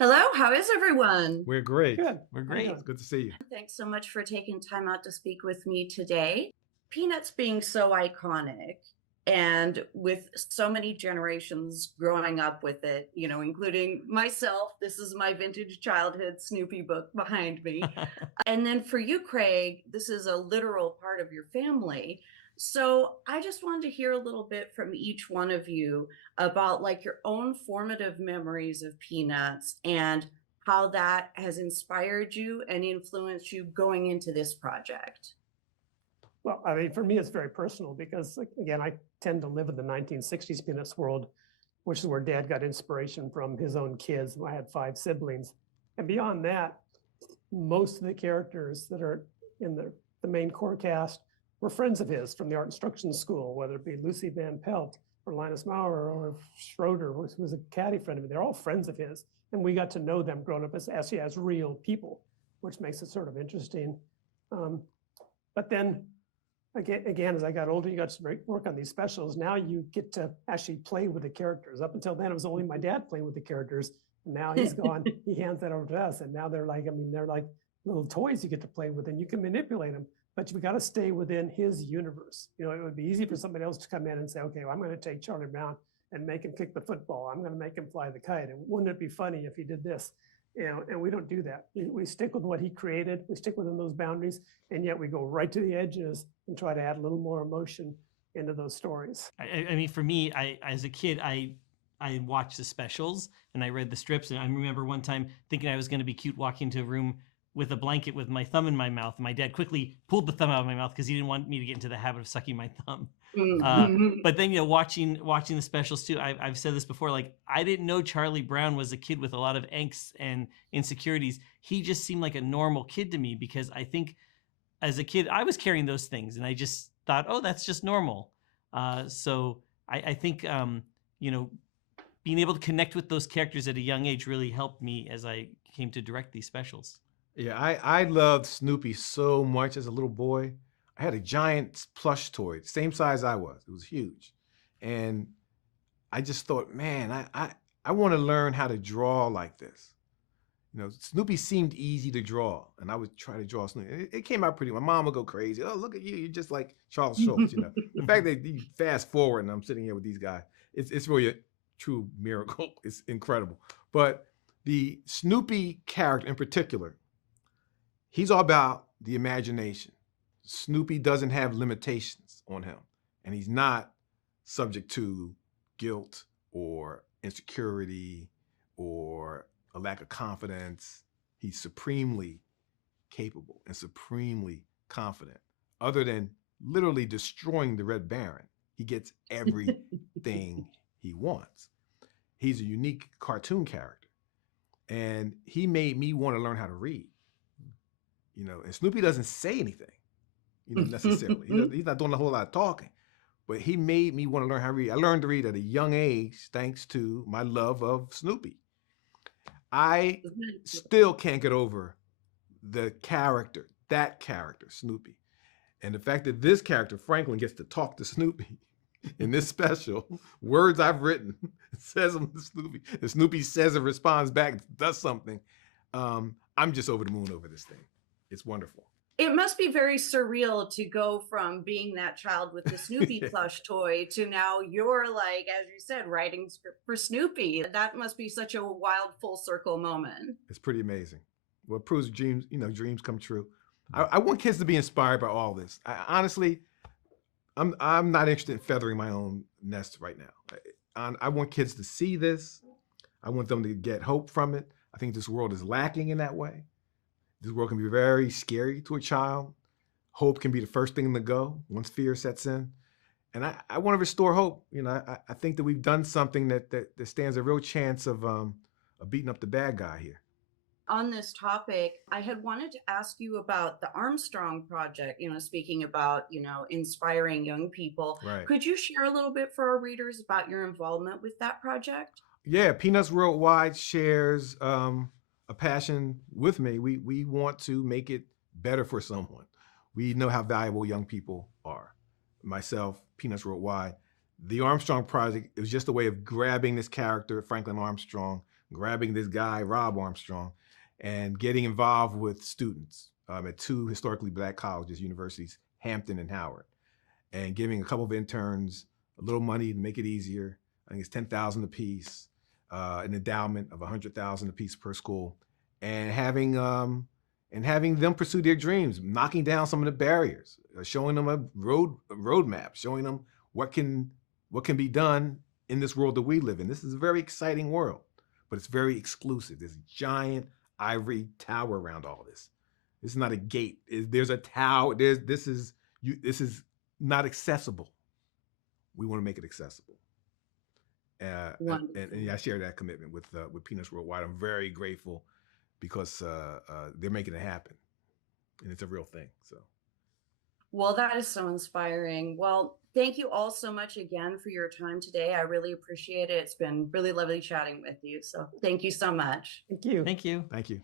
Hello, how is everyone? We're great. Good. We're How you great. doing? It's good to see you. Thanks so much for taking time out to speak with me today. Peanuts being so iconic and with so many generations growing up with it, including myself. This is my vintage childhood Snoopy book behind me. And then for you, Craig, this is a literal part of your family. So I just wanted to hear a little bit from each one of you about like your own formative memories of Peanuts and how that has inspired you and influenced you going into this project. Well, I mean, for me, it's very personal because, like, again, I tend to live in the 1960s Peanuts world, which is where Dad got inspiration from his own kids. I had 5 siblings. And beyond that, most of the characters that are in the main core cast were friends of his from the art instruction school, whether it be Lucy Van Pelt or Linus Maurer or Schroeder, who was a caddy friend of him. They're all friends of his. And we got to know them growing up as real people, which makes it sort of interesting. But then again, as I got older, you got to work on these specials. Now you get to actually play with the characters. Up until then, it was only my dad playing with the characters. And now he's gone, he hands that over to us. And now they're like little toys you get to play with and you can manipulate them, but you've got to stay within his universe. It would be easy for somebody else to come in and say, okay, well, I'm going to take Charlie Brown and make him kick the football. I'm going to make him fly the kite. And wouldn't it be funny if he did this? And we don't do that. We stick with what he created. We stick within those boundaries, and yet we go right to the edges and try to add a little more emotion into those stories. I mean, for me, as a kid, I watched the specials and I read the strips. And I remember one time thinking I was going to be cute walking into a room with a blanket with my thumb in my mouth. And my dad quickly pulled the thumb out of my mouth because he didn't want me to get into the habit of sucking my thumb. But then, watching the specials too, I've said this before, like, I didn't know Charlie Brown was a kid with a lot of angst and insecurities. He just seemed like a normal kid to me because I think as a kid, I was carrying those things and I just thought, oh, that's just normal. So I think, being able to connect with those characters at a young age really helped me as I came to direct these specials. Yeah, I loved Snoopy so much as a little boy. I had a giant plush toy, same size I was. It was huge. And I just thought, man, I want to learn how to draw like this. Snoopy seemed easy to draw, and I would try to draw Snoopy. It came out pretty. My mom would go crazy. Oh, look at you. You're just like Charles Schulz, The fact that you fast forward and I'm sitting here with these guys, it's really a true miracle. It's incredible. But the Snoopy character in particular, he's all about the imagination. Snoopy doesn't have limitations on him, and he's not subject to guilt or insecurity or a lack of confidence. He's supremely capable and supremely confident. Other than literally destroying the Red Baron, he gets everything he wants. He's a unique cartoon character, and he made me want to learn how to read. And Snoopy doesn't say anything, necessarily. He's not doing a whole lot of talking, but he made me want to learn how to read. I learned to read at a young age thanks to my love of Snoopy. I still can't get over that character, Snoopy. And the fact that this character, Franklin, gets to talk to Snoopy in this special, words I've written, says them to Snoopy, and Snoopy says and responds back, does something. I'm just over the moon over this thing. It's wonderful. It must be very surreal to go from being that child with the Snoopy plush toy to now you're, like, as you said, writing script for Snoopy. That must be such a wild full circle moment. It's pretty amazing. Well, it proves dreams come true. I want kids to be inspired by all this. Honestly, I'm not interested in feathering my own nest right now. I want kids to see this. I want them to get hope from it. I think this world is lacking in that way. This world can be very scary to a child. Hope can be the first thing to go once fear sets in. And I want to restore hope. I think that we've done something that stands a real chance of beating up the bad guy here. On this topic, I had wanted to ask you about the Armstrong Project, speaking about, inspiring young people. Right. Could you share a little bit for our readers about your involvement with that project? Yeah, Peanuts Worldwide shares a passion with me. We want to make it better for someone. We know how valuable young people are. Myself, Peanuts Worldwide. The Armstrong Project is just a way of grabbing this character, Franklin Armstrong, grabbing this guy, Robb Armstrong, and getting involved with students at two historically Black colleges, universities, Hampton and Howard, and giving a couple of interns a little money to make it easier. I think it's $10,000 apiece, an endowment of $100,000 apiece per school, and having them pursue their dreams, knocking down some of the barriers, showing them a roadmap, showing them what can be done in this world that we live in. This is a very exciting world, but it's very exclusive. There's a giant ivory tower around all this. This is not a gate. There's a tower. This is not accessible. We want to make it accessible. And I share that commitment with Peanuts Worldwide. I'm very grateful because they're making it happen, and it's a real thing. So, well, that is so inspiring. Well, thank you all so much again for your time today. I really appreciate it. It's been really lovely chatting with you. So, thank you so much. Thank you. Thank you. Thank you.